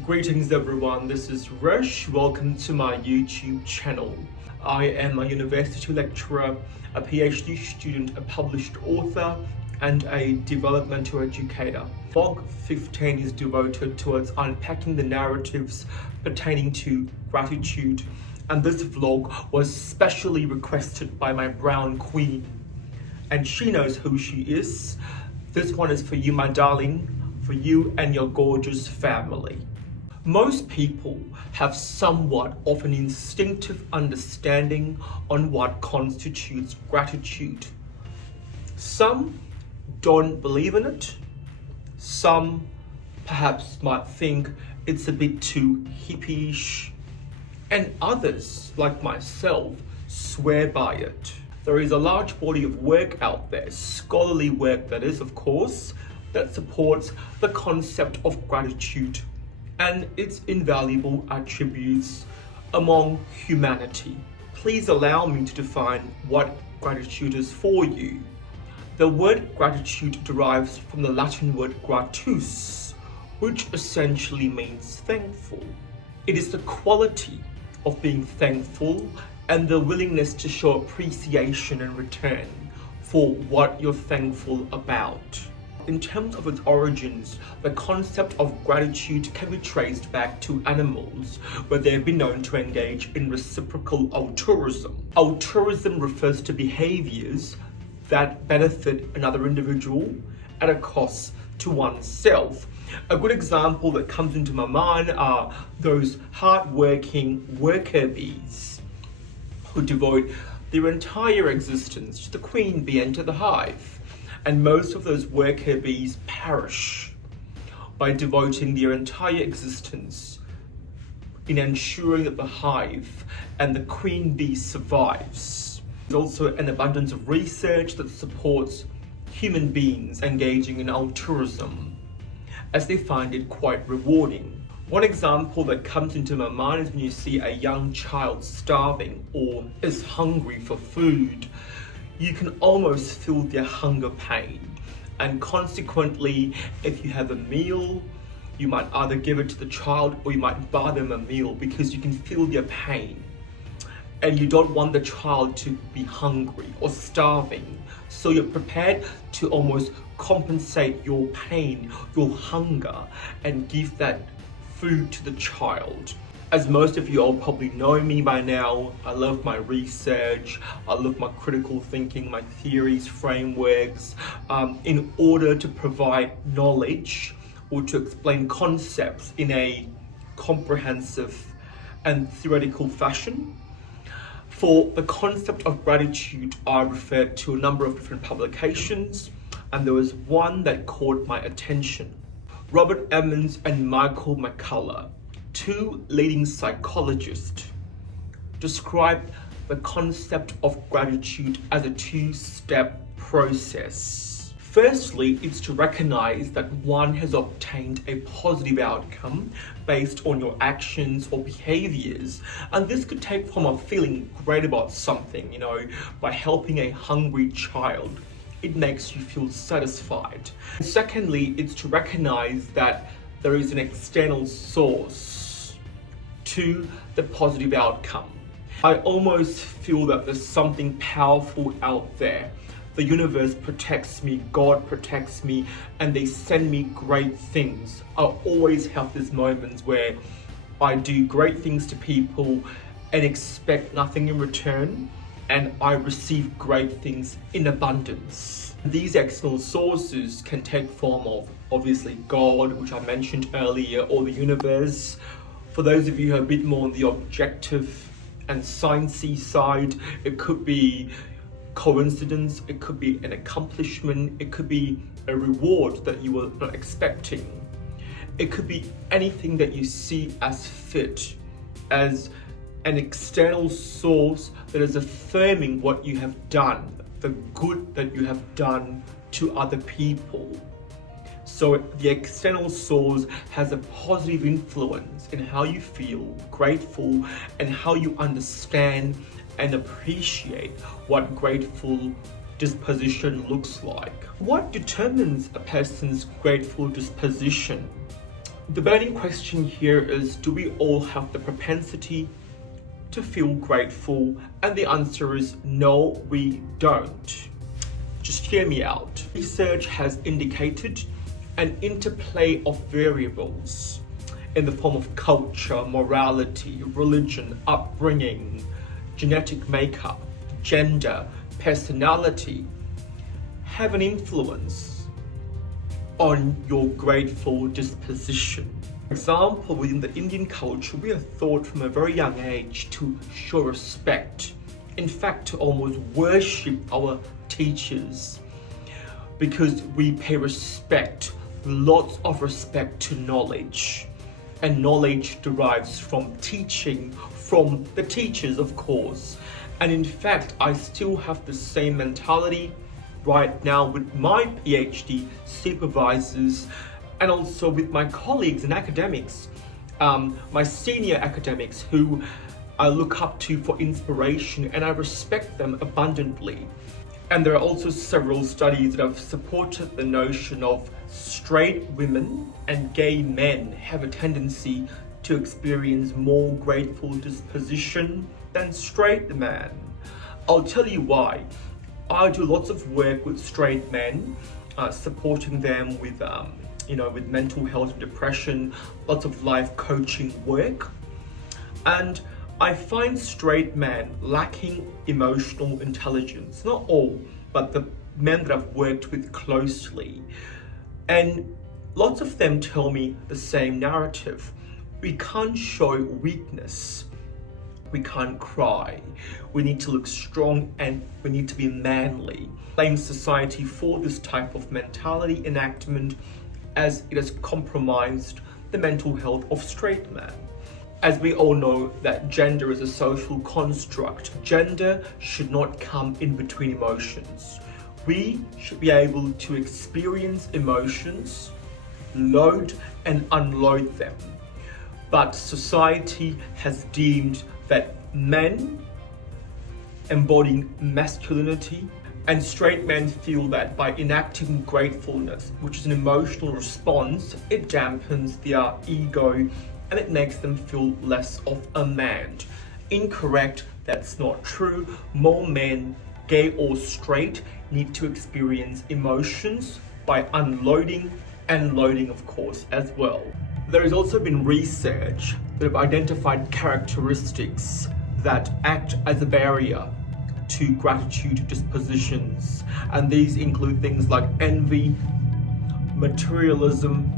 Greetings everyone, this is Resh. Welcome to my YouTube channel. I am a university lecturer, a PhD student, a published author, and a developmental educator. Vlog 15 is devoted towards unpacking the narratives pertaining to gratitude, and this vlog was specially requested by my brown queen, and she knows who she is. This one is for you, my darling, for you and your gorgeous family. Most people have somewhat of an instinctive understanding on what constitutes gratitude. Some don't believe in it. Some perhaps might think it's a bit too hippie-ish. And others, like myself, swear by it. There is a large body of work out there, scholarly work that is, of course, that supports the concept of gratitude and its invaluable attributes among humanity. Please allow me to define what gratitude is for you. The word gratitude derives from the Latin word gratus, which essentially means thankful. It is the quality of being thankful and the willingness to show appreciation in return for what you're thankful about. In terms of its origins, the concept of gratitude can be traced back to animals, where they have been known to engage in reciprocal altruism. Altruism refers to behaviours that benefit another individual at a cost to oneself. A good example that comes into my mind are those hard-working worker bees who devote their entire existence to the queen bee and to the hive. And most of those worker bees perish by devoting their entire existence in ensuring that the hive and the queen bee survives. There's also an abundance of research that supports human beings engaging in altruism, as they find it quite rewarding. One example that comes into my mind is when you see a young child starving or is hungry for food. You can almost feel their hunger pain, and consequently, if you have a meal, you might either give it to the child or you might buy them a meal because you can feel their pain, and you don't want the child to be hungry or starving, so you're prepared to almost compensate your pain, your hunger, and give that food to the child. As most of you all probably know me by now, I love my research, I love my critical thinking, my theories, frameworks, in order to provide knowledge or to explain concepts in a comprehensive and theoretical fashion. For the concept of gratitude, I referred to a number of different publications, and there was one that caught my attention. Robert Emmons and Michael McCullough, two leading psychologists, describe the concept of gratitude as a two-step process. Firstly, it's to recognize that one has obtained a positive outcome based on your actions or behaviors, and this could take from a feeling great about something, by helping a hungry child. It makes you feel satisfied. And secondly, it's to recognize that there is an external source to the positive outcome. I almost feel that there's something powerful out there. The universe protects me, God protects me, and they send me great things. I always have these moments where I do great things to people and expect nothing in return, and I receive great things in abundance. These external sources can take form of, obviously, God, which I mentioned earlier, or the universe. For those of you who are a bit more on the objective and sciencey side, it could be coincidence, it could be an accomplishment, it could be a reward that you were not expecting. It could be anything that you see as fit, as an external source that is affirming what you have done, the good that you have done to other people. So the external source has a positive influence in how you feel grateful and how you understand and appreciate what grateful disposition looks like. What determines a person's grateful disposition? The burning question here is, do we all have the propensity to feel grateful? And the answer is no, we don't. Just hear me out. Research has indicated an interplay of variables in the form of culture, morality, religion, upbringing, genetic makeup, gender, personality, have an influence on your grateful disposition. For example, within the Indian culture, we are taught from a very young age to show respect. In fact, to almost worship our teachers, because we pay respect, lots of respect to knowledge. And knowledge derives from teaching, from the teachers, of course. And in fact, I still have the same mentality right now with my PhD supervisors and also with my colleagues and academics, my senior academics who I look up to for inspiration, and I respect them abundantly. And there are also several studies that have supported the notion of straight women and gay men have a tendency to experience more grateful disposition than straight men. I'll tell you why. I do lots of work with straight men, supporting them with with mental health and depression, lots of life coaching work. And I find straight men lacking emotional intelligence. Not all, but the men that I've worked with closely. And lots of them tell me the same narrative. We can't show weakness. We can't cry. We need to look strong and we need to be manly. Blame society for this type of mentality enactment, as it has compromised the mental health of straight men. As we all know that gender is a social construct, gender should not come in between emotions. We should be able to experience emotions, load and unload them. But society has deemed that men embodying masculinity, and straight men feel that by enacting gratefulness, which is an emotional response, it dampens their ego and it makes them feel less of a man. Incorrect, that's not true. More men, gay or straight, need to experience emotions by unloading and loading, of course, as well. There has also been research that have identified characteristics that act as a barrier to gratitude dispositions, and these include things like envy, materialism,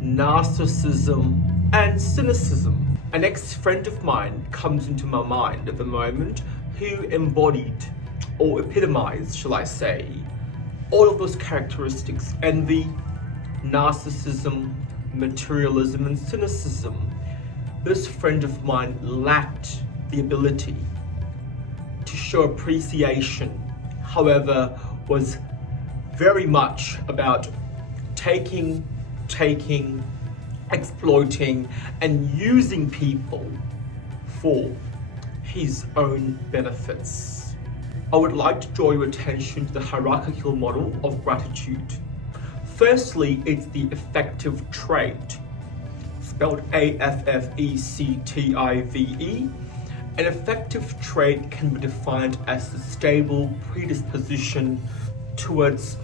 narcissism, and cynicism. An ex-friend of mine comes into my mind at the moment who embodied or epitomized, shall I say, all of those characteristics: envy, narcissism, materialism, and cynicism. This friend of mine lacked the ability to show appreciation, however, was very much about taking, exploiting, and using people for his own benefits. I would like to draw your attention to the hierarchical model of gratitude. Firstly, it's the affective trait, spelled AFFECTIVE. An affective trait can be defined as the stable predisposition towards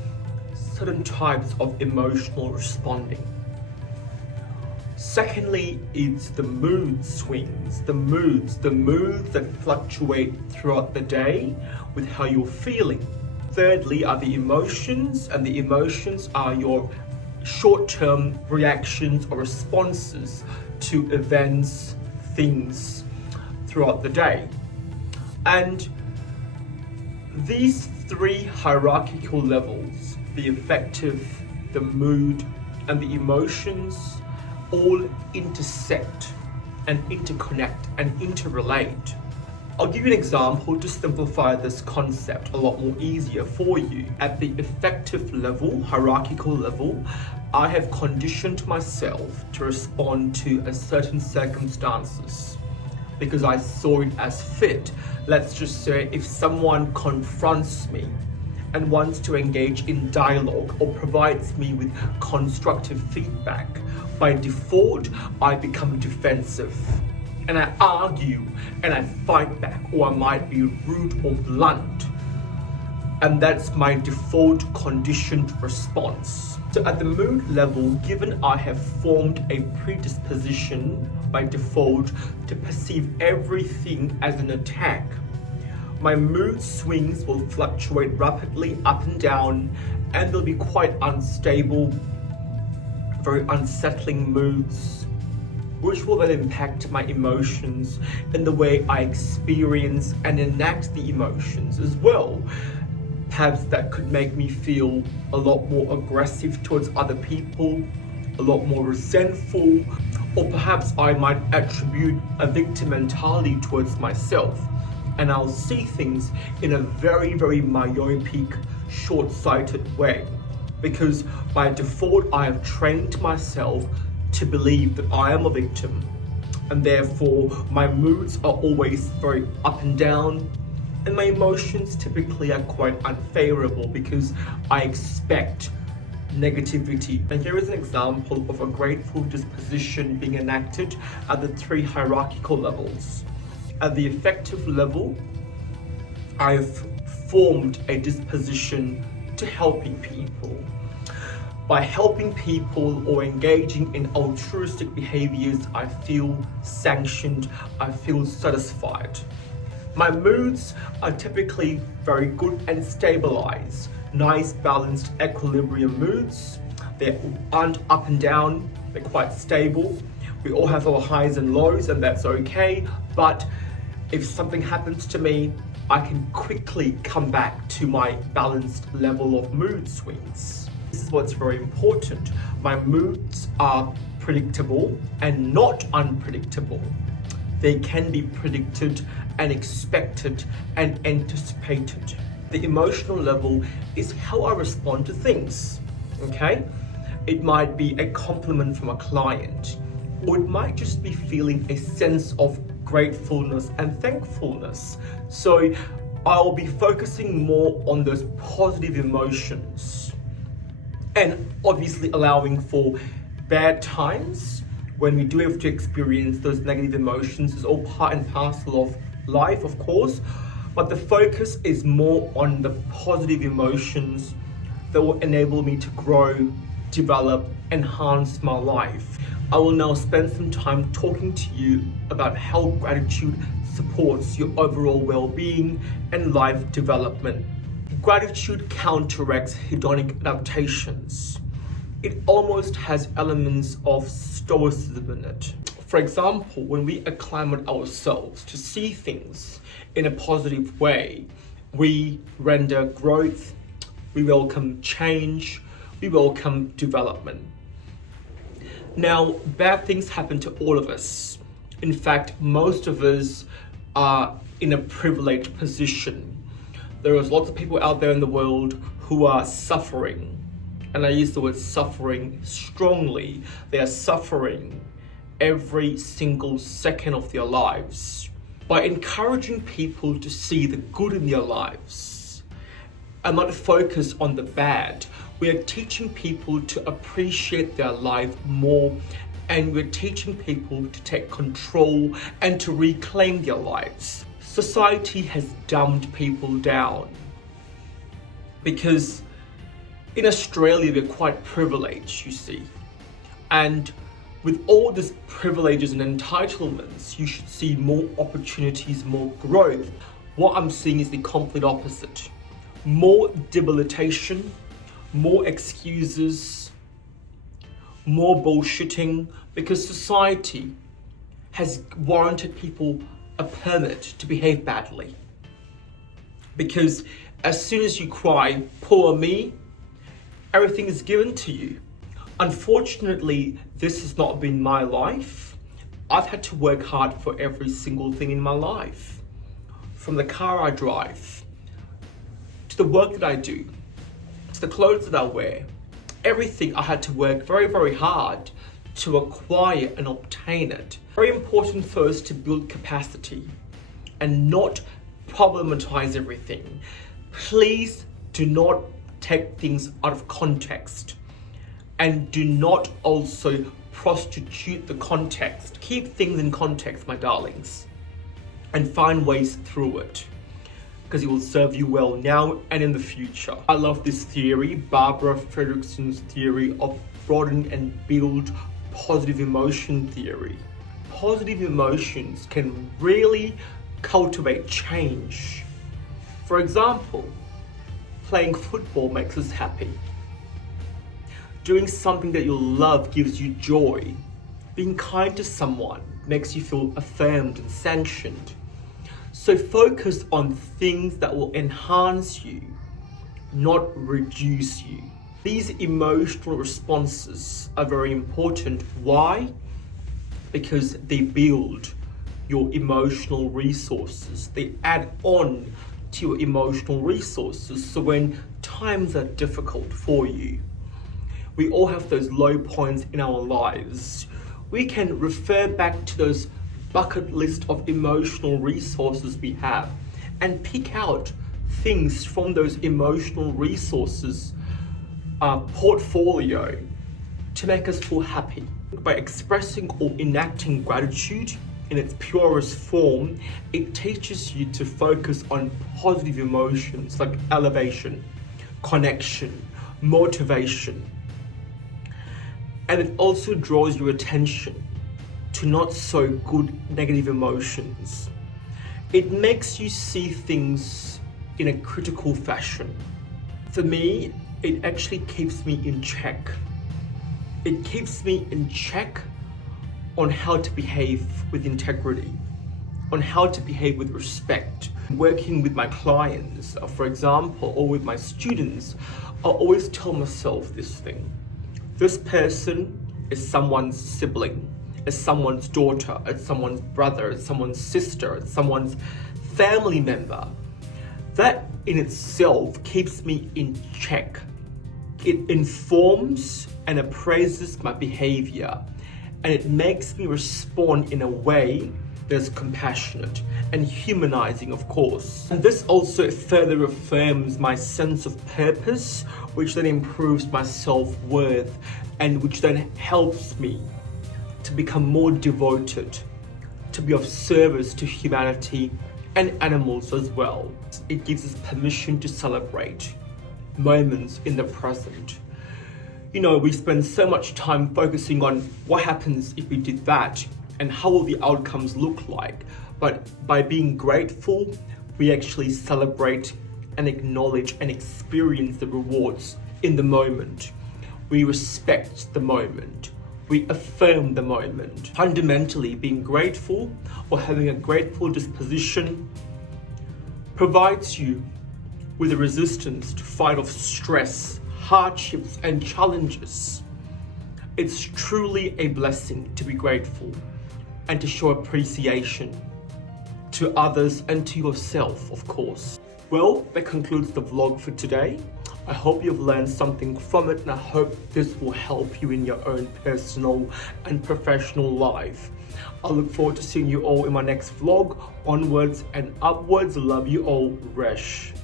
certain types of emotional responding. Secondly, it's the mood swings, the moods that fluctuate throughout the day with how you're feeling. Thirdly are the emotions, and the emotions are your short-term reactions or responses to events, things throughout the day. And these three hierarchical levels, the affective, the mood, and the emotions, all intersect and interconnect and interrelate. I'll give you an example to simplify this concept a lot more easier for you. At the affective level, hierarchical level, I have conditioned myself to respond to a certain circumstances because I saw it as fit. Let's just say if someone confronts me and wants to engage in dialogue or provides me with constructive feedback, by default, I become defensive. And I argue and I fight back, or I might be rude or blunt. And that's my default conditioned response. So at the mood level, given I have formed a predisposition by default to perceive everything as an attack, my mood swings will fluctuate rapidly up and down, and they'll be quite unstable, very unsettling moods, which will then impact my emotions and the way I experience and enact the emotions as well. Perhaps that could make me feel a lot more aggressive towards other people, a lot more resentful, or perhaps I might attribute a victim mentality towards myself, and I'll see things in a very, very myopic, short-sighted way, because by default I have trained myself to believe that I am a victim, and therefore my moods are always very up and down, and my emotions typically are quite unfavorable because I expect negativity. And here is an example of a grateful disposition being enacted at the 3 hierarchical levels. At the affective level, I've formed a disposition to helping people. By helping people or engaging in altruistic behaviours, I feel sanctioned, I feel satisfied. My moods are typically very good and stabilized, nice, balanced, equilibrium moods. They aren't up and down, they're quite stable. We all have our highs and lows, and that's okay, but if something happens to me, I can quickly come back to my balanced level of mood swings. This is what's very important. My moods are predictable and not unpredictable. They can be predicted and expected and anticipated. The emotional level is how I respond to things, okay? It might be a compliment from a client, or it might just be feeling a sense of gratefulness and thankfulness. So I'll be focusing more on those positive emotions, and obviously allowing for bad times when we do have to experience those negative emotions. Is all part and parcel of life, of course, but the focus is more on the positive emotions that will enable me to grow, develop, enhance my life. I will now spend some time talking to you about how gratitude supports your overall well-being and life development. Gratitude counteracts hedonic adaptations. It almost has elements of stoicism in it. For example, when we acclimate ourselves to see things in a positive way, we render growth, we welcome change, we welcome development. Now, bad things happen to all of us. In fact, most of us are in a privileged position. There is lots of people out there in the world who are suffering. And I use the word suffering strongly. They are suffering every single second of their lives. By encouraging people to see the good in their lives and not focus on the bad, we are teaching people to appreciate their life more, and we're teaching people to take control and to reclaim their lives. Society has dumbed people down because in Australia, we're quite privileged, you see. And with all these privileges and entitlements, you should see more opportunities, more growth. What I'm seeing is the complete opposite. More debilitation, more excuses, more bullshitting, because society has warranted people a permit to behave badly. Because as soon as you cry, poor me, everything is given to you. Unfortunately, this has not been my life. I've had to work hard for every single thing in my life. From the car I drive, to the work that I do, to the clothes that I wear. Everything I had to work very, very hard to acquire and obtain it. Very important first to build capacity and not problematize everything. Please Do not take things out of context, and do not also prostitute the context. Keep things in context, my darlings, and find ways through it, because it will serve you well now and in the future. I love this theory, Barbara Fredrickson's theory of broaden and build positive emotion theory. Positive emotions can really cultivate change. For example, playing football makes us happy. Doing something that you love gives you joy. Being kind to someone makes you feel affirmed and sanctioned. So focus on things that will enhance you, not reduce you. These emotional responses are very important. Why? Because they build your emotional resources. They add on to your emotional resources. So when times are difficult for you, we all have those low points in our lives. We can refer back to those bucket list of emotional resources we have and pick out things from those emotional resources portfolio to make us feel happy. By expressing or enacting gratitude in its purest form, it teaches you to focus on positive emotions like elevation, connection, motivation. And it also draws your attention to not so good negative emotions. It makes you see things in a critical fashion. For me, it actually keeps me in check. It keeps me in check on how to behave with integrity, on how to behave with respect. Working with my clients, for example, or with my students, I always tell myself this thing. This person is someone's sibling, is someone's daughter, is someone's brother, is someone's sister, is someone's family member. That in itself keeps me in check. It informs and appraises my behavior, and it makes me respond in a way that's compassionate and humanizing, of course. And this also further affirms my sense of purpose, which then improves my self-worth, and which then helps me to become more devoted, to be of service to humanity and animals as well. It gives us permission to celebrate moments in the present. You know, we spend so much time focusing on what happens if we did that and how will the outcomes look like. But by being grateful, we actually celebrate and acknowledge and experience the rewards in the moment. We respect the moment. We affirm the moment. Fundamentally, being grateful or having a grateful disposition provides you with a resistance to fight off stress, hardships, and challenges. It's truly a blessing to be grateful and to show appreciation to others and to yourself, of course. Well, that concludes the vlog for today. I hope you've learned something from it, and I hope this will help you in your own personal and professional life. I look forward to seeing you all in my next vlog. Onwards and upwards. Love you all, Resh.